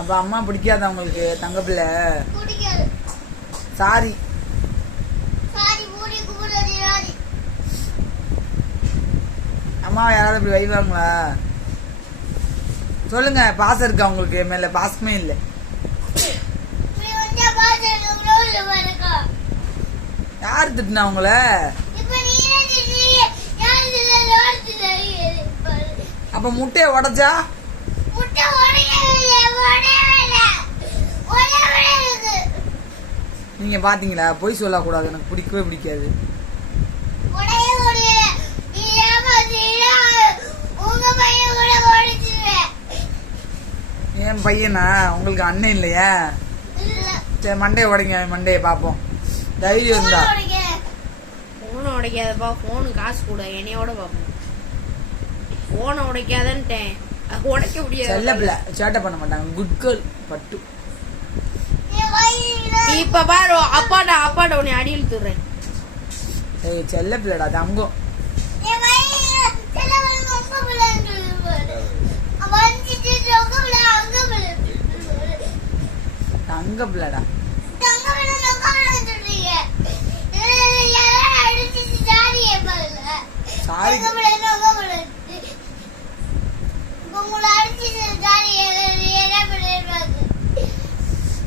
அப்ப அம்மா பிடிக்காதா உங்களுக்கு தங்க பிள்ளை? சாரி. அம்மாவை யாராவது இப்படி வைவாங்களா? சொல்லுங்க பாசம் இருக்கா உங்களுக்கு? மேல பாசமே இல்லை. யார் திட்டினா உங்கள? அப்ப முட்டையை உடைச்சா? நீங்க பாத்தீங்களா? பொய் சொல்லக்கூடாது. எனக்கு பிடிக்கவே பிடிக்காது. என் பையனா உங்களுக்கு அண்ணன் இல்லையா இல்ல சரி மண்டையை உடைங்க மண்டையை பார்ப்போம் தைரியம் இருந்தா உடைக்க போனை உடைக்காதப்பா போனு காசு கூட என்னையோட பார்ப்போம் போனை உடைக்காதன்ட்டேன் உடைக்க முடியாது செல்ல பிள்ளை சேட்டை பண்ண மாட்டாங்க. குட் கேர்ள் பட்டு. இப்ப பாரு அப்பாடா அப்பாடா உன்னை அடியில் துறேன் ஏய் செல்ல பிள்ளைடா தங்கம். என் வயிறுல சிலவன்